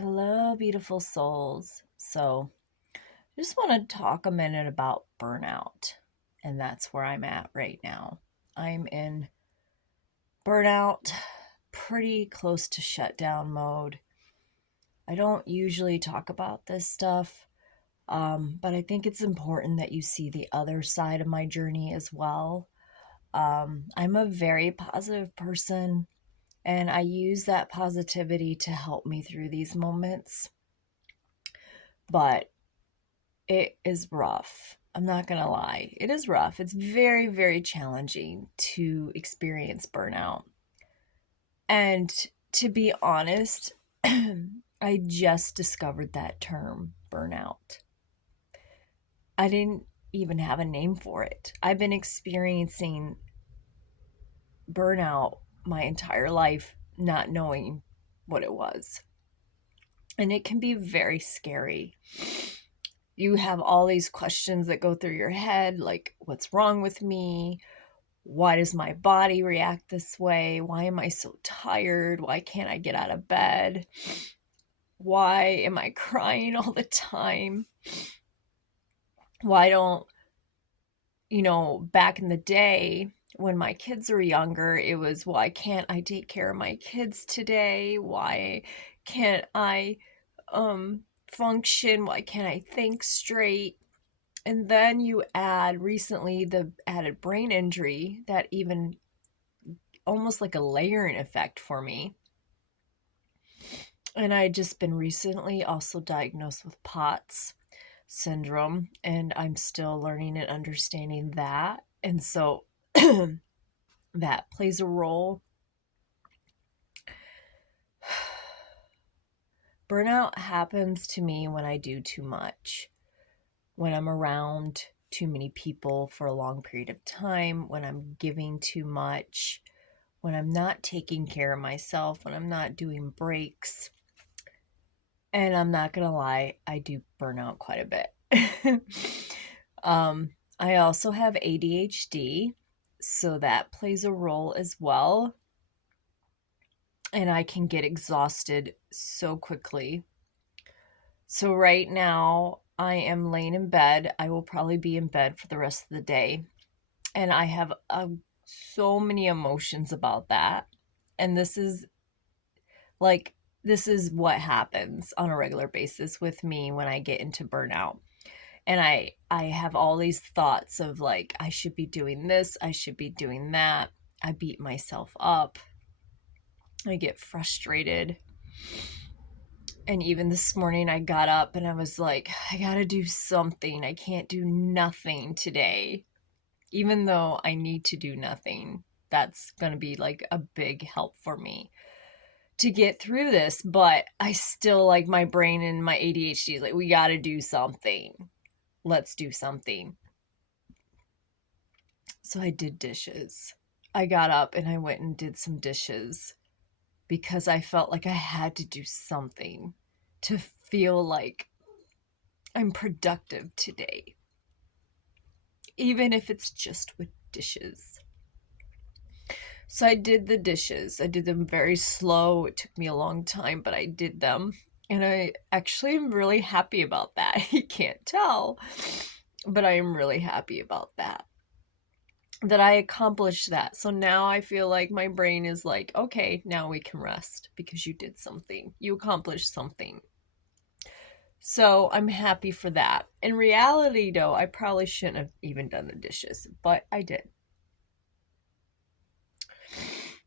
Hello, beautiful souls. I just want to talk a minute about burnout, and that's where I'm at right now. I'm in burnout, pretty close to shutdown mode. I don't usually talk about this stuff, but I think it's important that you see the other side of my journey as well. I'm a very positive person, and I use that positivity to help me through these moments. But it is rough. I'm not going to lie. It is rough. It's very, very challenging to experience burnout. And to be honest, I just discovered that term, burnout. I didn't even have a name for it. I've been experiencing burnout my entire life, not knowing what it was. And it can be very scary. You have all these questions that go through your head, like, what's wrong with me? Why does my body react this way? Why am I so tired? Why can't I get out of bed? Why am I crying all the time? Why don't, back in the day when my kids were younger, it was, why can't I take care of my kids today? Why can't I function? Why can't I think straight? And then you add recently the added brain injury that even almost like a layering effect for me. And I just been recently also diagnosed with POTS syndrome, and I'm still learning and understanding that. And so that plays a role. Burnout happens to me when I do too much, when I'm around too many people for a long period of time, when I'm giving too much, when I'm not taking care of myself, when I'm not doing breaks. And I'm not going to lie, I do burn out quite a bit. I also have ADHD, so that plays a role as well. And I can get exhausted so quickly. So right now, I am laying in bed. I will probably be in bed for the rest of the day. And I have so many emotions about that. And this is what happens on a regular basis with me when I get into burnout. And I have all these thoughts of like, I should be doing this, I should be doing that. I beat myself up. I get frustrated. And even this morning I got up and I was like, I got to do something. I can't do nothing today. Even though I need to do nothing. That's going to be like a big help for me to get through this, but I still, like, my brain and my ADHD is like, we got to do something. Let's do something. So I did dishes. I got up and I went and did some dishes because I felt like I had to do something to feel like I'm productive today, even if it's just with dishes. So I did the dishes. I did them very slow. It took me a long time, but I did them. And I actually am really happy about that. You can't tell, but I am really happy about that. That I accomplished that. So now I feel like my brain is like, okay, now we can rest because you did something. You accomplished something. So I'm happy for that. In reality, though, I probably shouldn't have even done the dishes, but I did.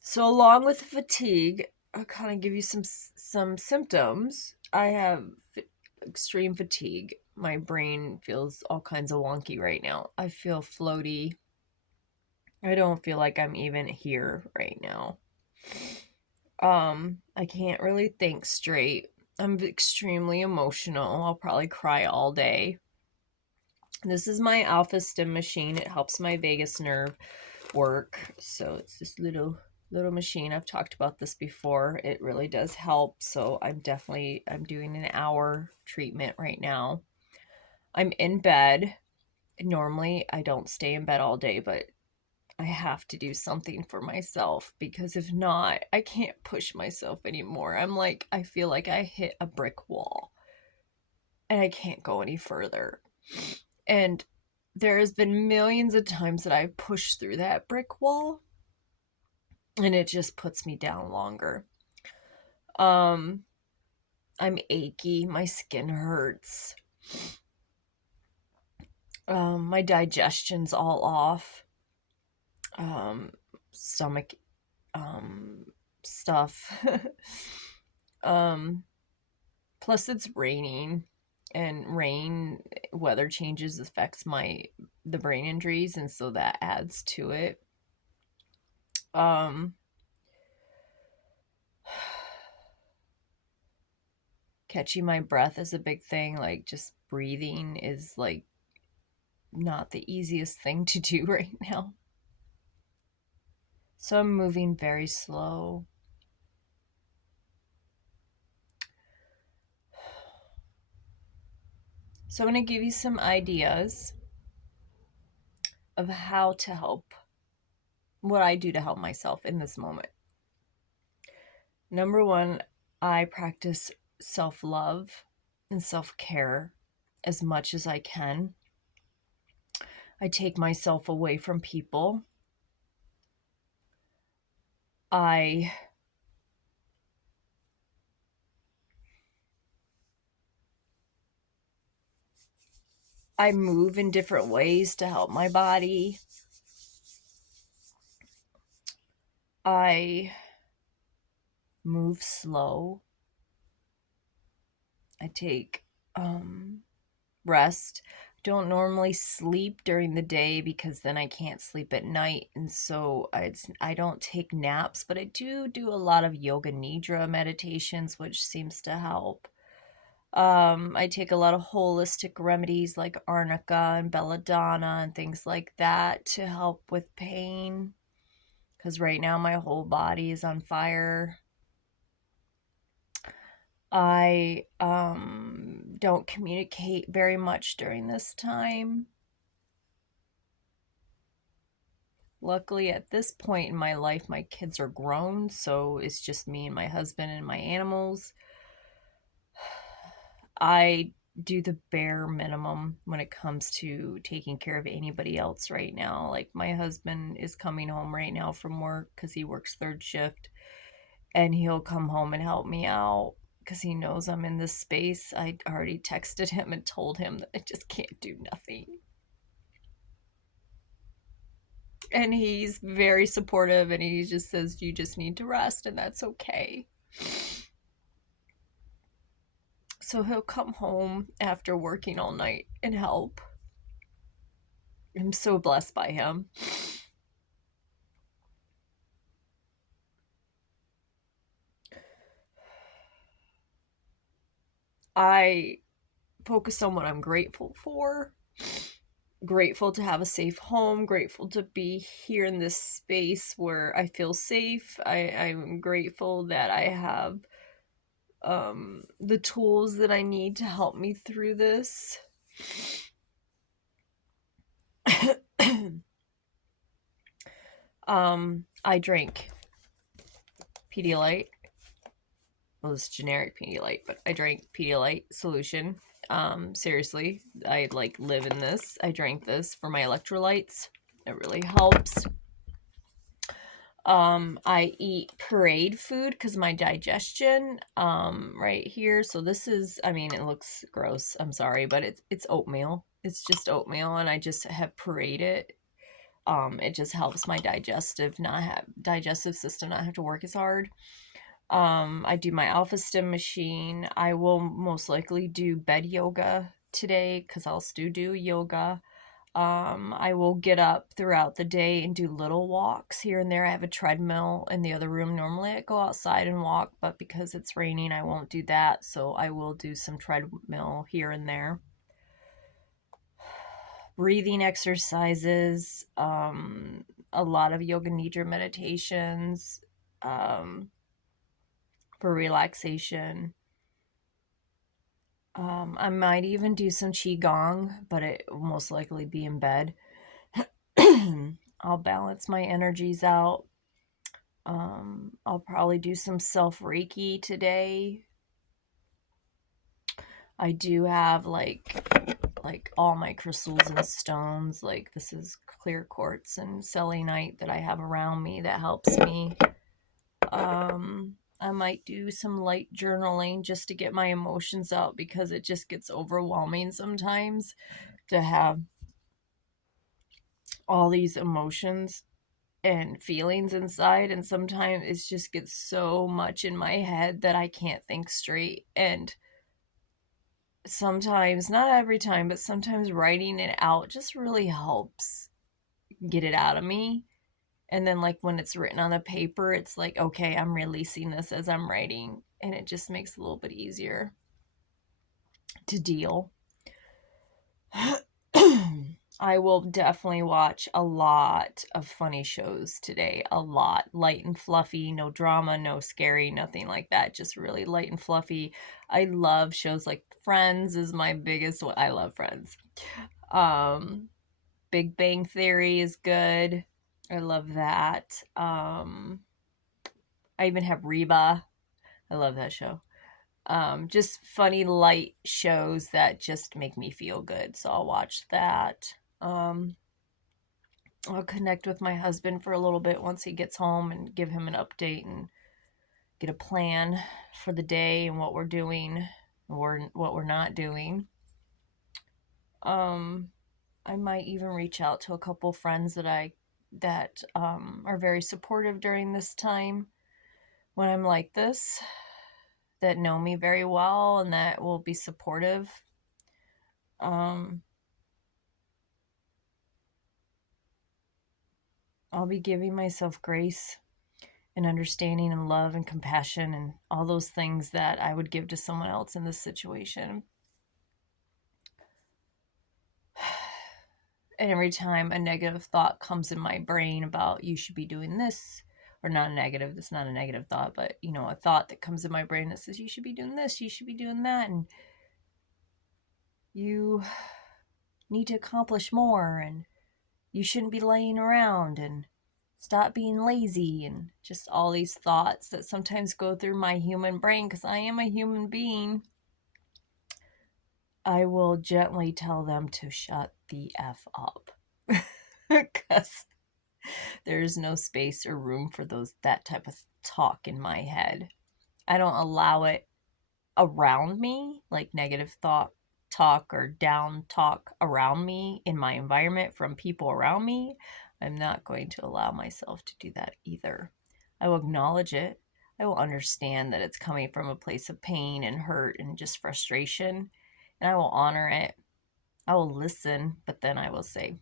So along with fatigue, I'll kind of give you some symptoms. I have extreme fatigue. My brain feels all kinds of wonky right now. I feel floaty. I don't feel like I'm even here right now. I can't really think straight. I'm extremely emotional. I'll probably cry all day. This is my alpha stim machine. It helps my vagus nerve work. So it's this little machine. I've talked about this before. It really does help. So I'm doing an hour treatment right now. I'm in bed. Normally I don't stay in bed all day, but I have to do something for myself because if not, I can't push myself anymore. I feel like I hit a brick wall and I can't go any further. And there has been millions of times that I've pushed through that brick wall and it just puts me down longer. Um, I'm achy, my skin hurts. My digestion's all off. Um, Stomach stuff. um, Plus it's raining, and rain weather changes affects the brain injuries, and so that adds to it. Um, Catching my breath is a big thing. Like just breathing is like not the easiest thing to do right now. So I'm moving very slow. So I'm going to give you some ideas of how to help, what I do to help myself in this moment. Number one, I practice self love and self care as much as I can. I take myself away from people. I I move in different ways to help my body. I move slow. I take rest. Don't normally sleep during the day because then I can't sleep at night, and so I don't take naps, but I do a lot of yoga nidra meditations, which seems to help. I take a lot of holistic remedies like arnica and belladonna and things like that to help with pain, because right now my whole body is on fire. I don't communicate very much during this time. Luckily, at this point in my life, my kids are grown, so it's just me and my husband and my animals. I do the bare minimum when it comes to taking care of anybody else right now. Like, my husband is coming home right now from work because he works third shift, and he'll come home and help me out because he knows I'm in this space. I already texted him and told him that I just can't do nothing. And he's very supportive, and he just says, you just need to rest, and that's okay. So he'll come home after working all night and help. I'm so blessed by him. I focus on what I'm grateful for. Grateful to have a safe home, grateful to be here in this space where I feel safe. I'm grateful that I have the tools that I need to help me through this. I drink Pedialyte. Well, it's generic Pedialyte, but I drank Pedialyte solution. Seriously, I like live in this. I drank this for my electrolytes. It really helps. I eat parade food because my digestion, right here. So this is, I mean, it looks gross. I'm sorry, but it's oatmeal. It's just oatmeal, and I just have parade it. It just helps my digestive system not have to work as hard. I do my alpha stim machine. I will most likely do bed yoga today because I'll still do yoga. I will get up throughout the day and do little walks here and there. I have a treadmill in the other room. Normally I go outside and walk, but because it's raining, I won't do that. So I will do some treadmill here and there. Breathing exercises, a lot of yoga nidra meditations, for relaxation. I might even do some qigong, but it will most likely be in bed. I'll balance my energies out. I'll probably do some self Reiki today. I do have like all my crystals and stones. Like this is clear quartz and selenite that I have around me that helps me. I might do some light journaling just to get my emotions out because it just gets overwhelming sometimes to have all these emotions and feelings inside, and sometimes it just gets so much in my head that I can't think straight. And sometimes, not every time, but sometimes writing it out just really helps get it out of me. And then like when it's written on the paper, it's like, okay, I'm releasing this as I'm writing, and it just makes it a little bit easier to deal. I will definitely watch a lot of funny shows today. A lot. Light and fluffy, no drama, no scary, nothing like that. Just really light and fluffy. I love shows like Friends is my biggest one. I love Friends. Um, Big Bang Theory is good. I love that. I even have Reba. I love that show. Just funny, light shows that just make me feel good. So I'll watch that. I'll connect with my husband for a little bit once he gets home and give him an update and get a plan for the day and what we're doing or what we're not doing. Um, I might even reach out to a couple friends that are very supportive during this time when I'm like this, that know me very well and that will be supportive. Um, I'll be giving myself grace and understanding and love and compassion and all those things that I would give to someone else in this situation. And every time a negative thought comes in my brain about you should be doing this, or not a negative, that's not a negative thought, but you know, a thought that comes in my brain that says you should be doing this, you should be doing that, and you need to accomplish more, and you shouldn't be laying around, and stop being lazy, and just all these thoughts that sometimes go through my human brain because I am a human being. I will gently tell them to shut the F up because there's no space or room for that type of talk in my head. I don't allow it around me, like negative thought talk or down talk around me in my environment from people around me. I'm not going to allow myself to do that either. I will acknowledge it. I will understand that it's coming from a place of pain and hurt and just frustration, and I will honor it. I will listen, but then I will say,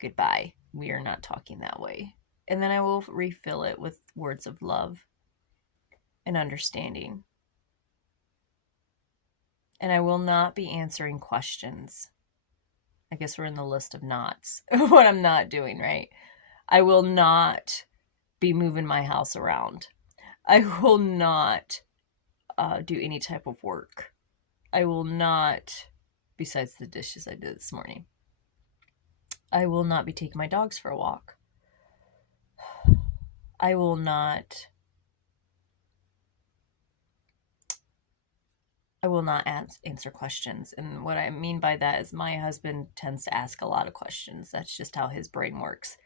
goodbye. We are not talking that way. And then I will refill it with words of love and understanding. And I will not be answering questions. I guess we're in the list of nots. What I'm not doing, right? I will not be moving my house around. I will not do any type of work. I will not, besides the dishes I did this morning, I will not be taking my dogs for a walk. I will not answer questions. And what I mean by that is my husband tends to ask a lot of questions. That's just how his brain works.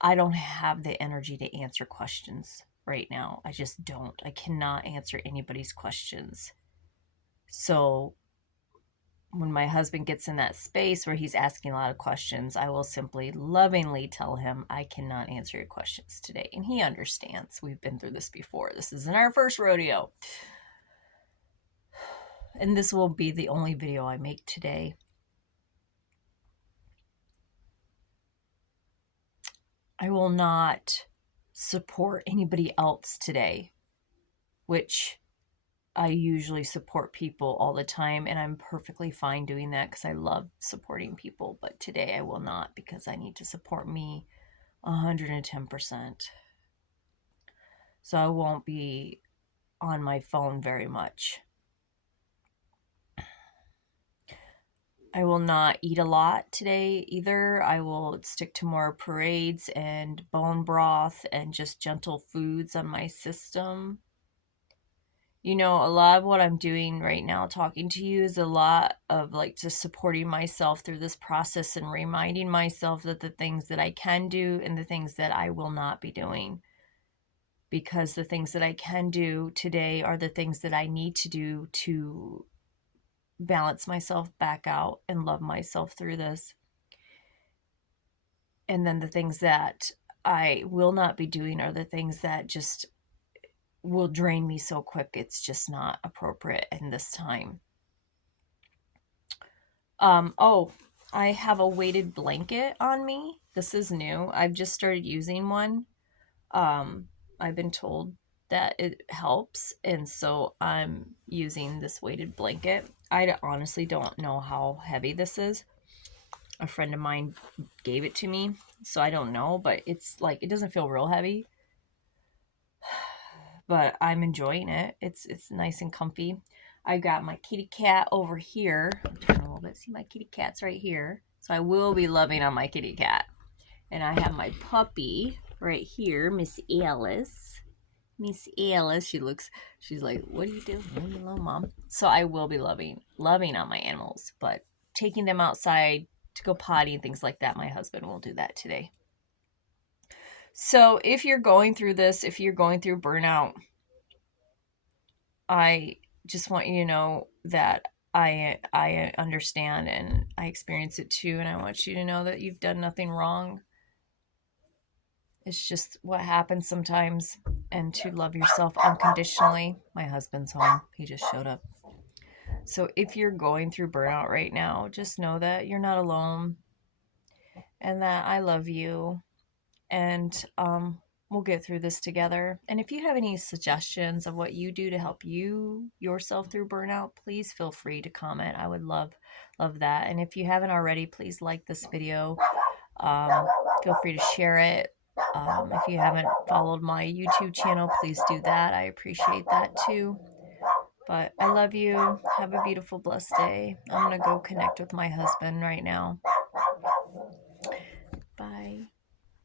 I don't have the energy to answer questions right now. I just don't. I cannot answer anybody's questions. So when my husband gets in that space where he's asking a lot of questions, I will simply lovingly tell him, I cannot answer your questions today. And he understands. We've been through this before. This isn't our first rodeo. And this will be the only video I make today. I will not support anybody else today, which I usually support people all the time, and I'm perfectly fine doing that because I love supporting people. But today I will not because I need to support me 110%. So I won't be on my phone very much. I will not eat a lot today either. I will stick to more parades and bone broth and just gentle foods on my system. You know, a lot of what I'm doing right now, talking to you, is a lot of like just supporting myself through this process and reminding myself that the things that I can do and the things that I will not be doing. Because the things that I can do today are the things that I need to do to balance myself back out and love myself through this. And then the things that I will not be doing are the things that just will drain me so quick. It's just not appropriate in this time. Oh, I have a weighted blanket on me. This is new. I've just started using one. Um, I've been told that it helps, and so I'm using this weighted blanket. I honestly don't know how heavy this is. A friend of mine gave it to me, so I don't know, but it's like it doesn't feel real heavy, but I'm enjoying it. It's nice and comfy. I got my kitty cat over here. I'll turn a little bit. See, my kitty cat's right here. So I will be loving on my kitty cat. And I have my puppy right here, Miss Alice. Miss Alice, she's like, what do you do? Leave me alone, Mom. So I will be loving on my animals, but taking them outside to go potty and things like that, my husband will do that today. So if you're going through this, if you're going through burnout, I just want you to know that I understand and I experience it too, and I want you to know that you've done nothing wrong. It's just what happens sometimes, and to love yourself unconditionally. My husband's home. He just showed up. So if you're going through burnout right now, just know that you're not alone and that I love you, and we'll get through this together. And if you have any suggestions of what you do to help yourself through burnout, please feel free to comment. I would love that. And if you haven't already, please like this video. Feel free to share it. If you haven't followed my YouTube channel, please do that. I appreciate that too. But I love you. Have a beautiful, blessed day. I'm going to go connect with my husband right now. Bye.